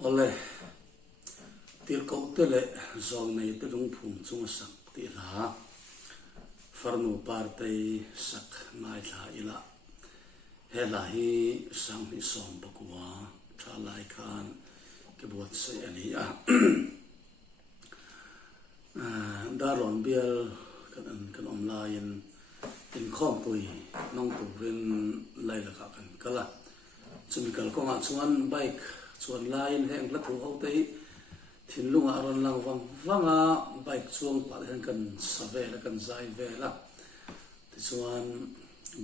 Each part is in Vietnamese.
Ole tir ko tele zong nei te lung phum chung sak ti la farnu partai sak ngai tha ila hela hi sang ni som bakwa tha lai khan ke buat se ani a daron bial kan online in khom pui nong tu rin lai la ka kan kala chumikal ko nga chuan bike chuan line heng la thu ho te thin lunga ron lang wanga bike chuang pa hen kan save la kan zai ve la ti chuan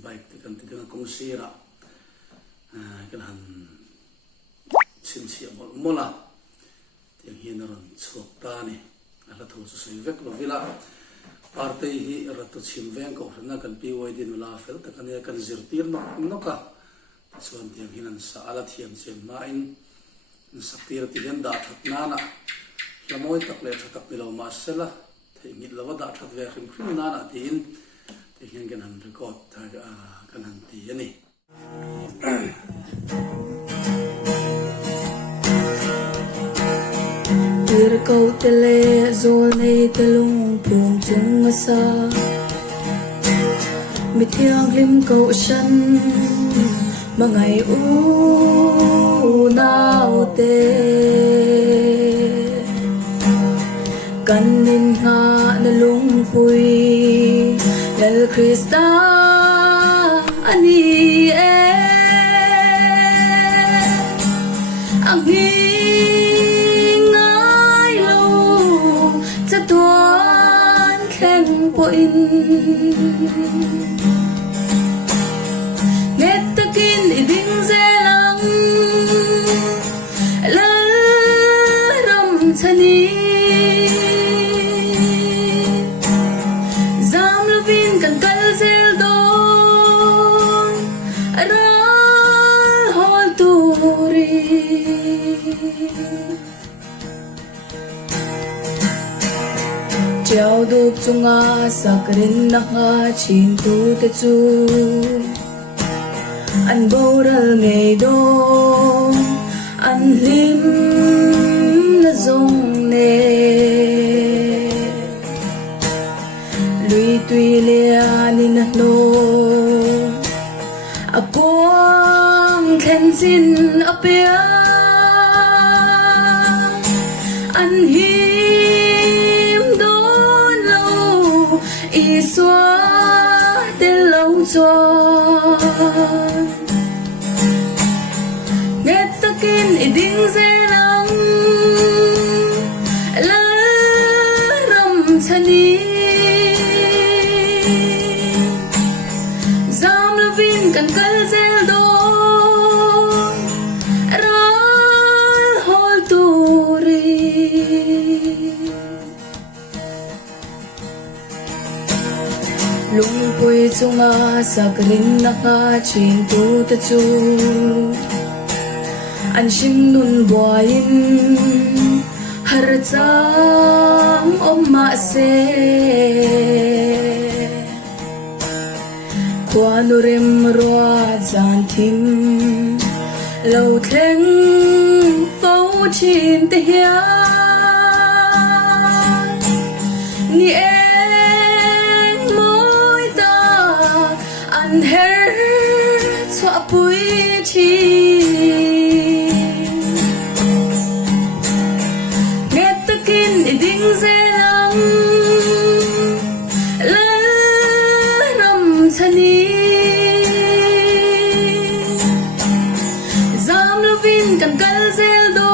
bike ti kan ti ding kong sira kan han chin chia mola ti hin ron chok ta ni ala thu chu sei vek lo vila parte hi ratu chim veng ko na kan pi wai din la fel ta kan ya kan zirtir no ka chuan ti hinan sa ala thiam chem ma in saktir ti den da that na na lamoi tak le that tak lo ma sela thei ngit lawa da that ve khim khim na na tin ti hian kan han record ta kan han ti ani tir câu tele zol nei telung pum chung sa mi thiang lim câu shan mà ngày u nào te kan nin nga na lung pui el Krista ani ang ngai lo cha tuan khen po in net takin iding zelang la ram chani zam lovin kan kal zel don ral hol turi treo đục chunga sakrin na nga chin tu te chu an boral ngei do an lim na zong ne lui tui le ani na no a quang khen sin apia an him don lo i xóa tên lâu chuan nghe ta kinh i đinh dê lăng la ram chani zam lovin kan kal zel do ral hol turi lung pui chunga sakrin na nga chin tu te chu an shim nun boin har chang om ma se quan rim roa jan thim lo thleng fau chin te hia ni an her cho pui chi nghe takin iding zelang la ram chani zam lovin kan kal zel do